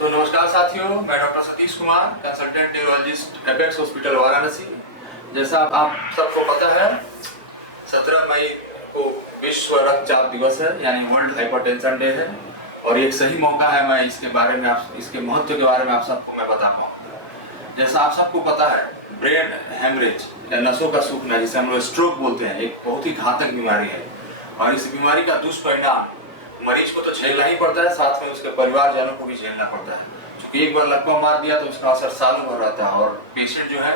तो नमस्कार साथियों, मैं doctor Satish Kumar, consultant neurologist apex hospital Varanasi. जैसा आप सबको पता है, 17 मई को विश्व रक्तचाप दिवस है, यानी वर्ल्ड हाइपरटेंशन डे है। और एक सही मौका है मैं इसके महत्व के बारे में आप सबको मैं बता पाऊँ। जैसा आप सबको पता है, ब्रेन हेमरेज या नसों का सूखना, जिसे हम लोग स्ट्रोक बोलते हैं, एक बहुत ही घातक बीमारी है। और इस बीमारी का दुष्परिणाम मरीज को तो झेलना ही पड़ता है, साथ में उसके परिवारजनों को भी झेलना पड़ता है। क्योंकि एक बार लकवा मार दिया तो उसका असर सालों भर रहता है और पेशेंट जो है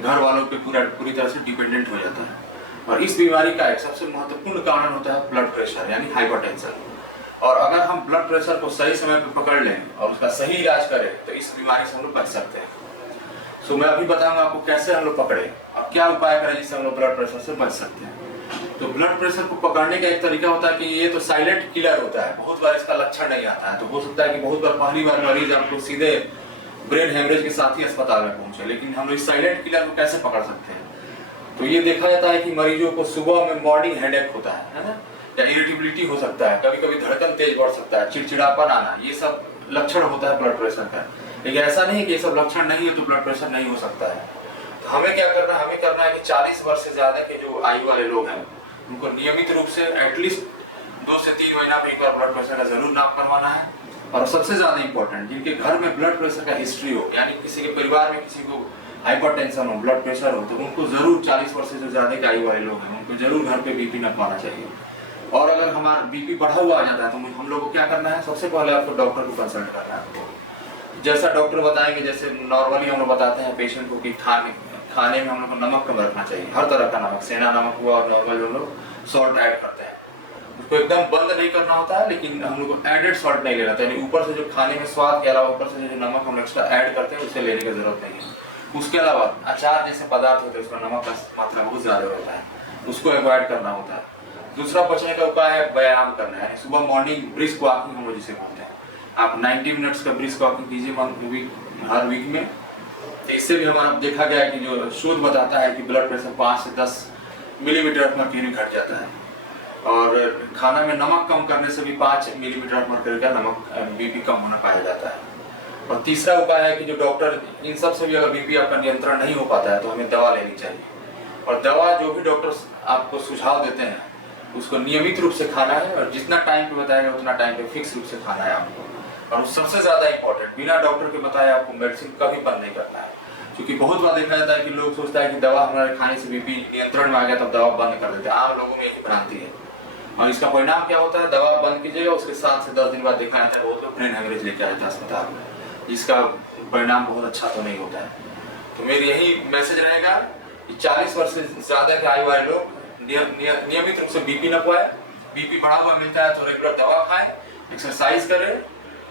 घर वालों पे पूरी तरह से डिपेंडेंट हो जाता है। और इस बीमारी का एक सबसे महत्वपूर्ण कारण होता है ब्लड प्रेशर, यानी हाइपरटेंशन। और अगर हम ब्लड प्रेशर को सही समय पर पकड़ लें और उसका सही इलाज करें तो इस बीमारी से हम लोग बच सकते हैं। तो मैं अभी बताऊंगा आपको कैसे हम लोग पकड़े और क्या उपाय करें जिससे हम लोग ब्लड प्रेशर से बच सकते हैं। तो ब्लड प्रेशर को पकड़ने का एक तरीका होता है कि ये तो साइलेंट किलर होता है, बहुत बार इसका लक्षण नहीं आता है। तो हो सकता है कि बहुत बार पहली बार मरीज आपको सीधे ब्रेन हेमरेज के साथ ही अस्पताल में पहुंचे, लेकिन हम लोग इस साइलेंट किलर को कैसे पकड़ सकते हैं? तो ये देखा जाता है कि मरीजों को सुबह में मॉर्निंग हेडेक होता है ना, या इरिटेबिलिटी हो सकता है, कभी कभी धड़कन तेज बढ़ सकता है, चिड़चिड़ापन आना, ये सब लक्षण होता है ब्लड प्रेशर का। लेकिन ऐसा नहीं है कि ये सब लक्षण नहीं है तो ब्लड प्रेशर नहीं हो सकता है। तो हमें क्या करना है? हमें करना है कि 40 वर्ष से ज्यादा के जो आयु वाले लोग हैं उनको नियमित रूप से एटलीस्ट 2 से 3 महीना में एक बार ब्लड प्रेशर का जरूर नाप करवाना है। और सबसे ज्यादा इंपॉर्टेंट, जिनके घर में ब्लड प्रेशर का हिस्ट्री हो, यानी किसी के परिवार में किसी को हाइपरटेंशन हो, ब्लड प्रेशर हो, तो उनको जरूर 40 वर्ष से जो ज्यादा के आयु वाले लोग हैं उनको जरूर घर पे बीपी नपवाना चाहिए। और अगर हमारा बीपी बढ़ा हुआ आ जाता है तो हम लोग को क्या करना है? सबसे पहले आपको डॉक्टर को कंसल्ट करना है। जैसा डॉक्टर बताएंगे, जैसे नॉर्मली हम लोग बताते हैं पेशेंट को कि खाने में हम लोग को नमक कम रखना चाहिए, हर तरह का नमक, सेना नमक हुआ और नॉर्मल जो लोग सॉल्ट ऐड करते हैं उसको एकदम बंद नहीं करना होता है, लेकिन हम लोग को एडेड सॉल्ट नहीं लेना, यानी ऊपर से जो खाने में स्वाद के अलावा ऊपर से जो नमक हम एक्स्ट्रा ऐड करते हैं उसे लेने की जरूरत नहीं है। उसके अलावा अचार जैसे पदार्थ होते हैं उसका नमक का मात्रा बहुत ज्यादा होता है, उसको अवॉइड करना होता है। दूसरा बचने का उपाय है व्यायाम करना, यानी सुबह मॉर्निंग ब्रिस्क वॉकिंग हम लोग जिसे बोलते हैं। आप 90 मिनट्स का ब्रिस्क वॉकिंग कीजिए हर वीक में। इससे भी हमारा देखा गया है कि जो शोध बताता है कि ब्लड प्रेशर 5 से 10 मिलीमीटर ऑफ मर्क्यूरी घट जाता है। और खाना में नमक कम करने से भी 5 मिलीमीटर ऑफ मर्क्यूरी का नमक बीपी कम होना पाया जाता है। और तीसरा उपाय है कि जो डॉक्टर, इन सब से भी अगर बीपी आपका नियंत्रण नहीं हो पाता है तो हमें दवा लेनी चाहिए। और दवा जो भी डॉक्टर आपको सुझाव देते हैं उसको नियमित रूप से खाना है, और जितना टाइम पे बताएगा उतना टाइम पे फिक्स रूप से खाना है आपको। और सबसे ज्यादा इंपॉर्टेंट, बिना डॉक्टर के बताए आपको मेडिसिन कभी बंद नहीं करना है। क्योंकि बहुत बार देखा जाता है कि लोग सोचता है कि दवा हमारे खाने से बीपी नियंत्रण में आ गया तब दवा बंद कर देते हैं। आम लोगों में यही भ्रांति है। और इसका परिणाम क्या होता है? दवा बंद कीजिएगा, उसके 7 से 10 दिन बाद देखा जाता है बहुत लोग ब्रेन हेमरेज लेके आए थे अस्पताल में, जिसका परिणाम बहुत अच्छा तो नहीं होता है। तो मेरी यही मैसेज रहेगा कि 40 वर्ष से ज्यादा के आयु वाले लोग नियमित रूप से बीपी नपवाए। बीपी बढ़ा हुआ मिलता है तो रेगुलर दवा खाएं, एक्सरसाइज करें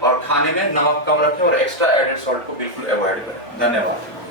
और खाने में नमक कम रखें और एक्स्ट्रा एडेड सॉल्ट को बिल्कुल अवॉइड करें। धन्यवाद।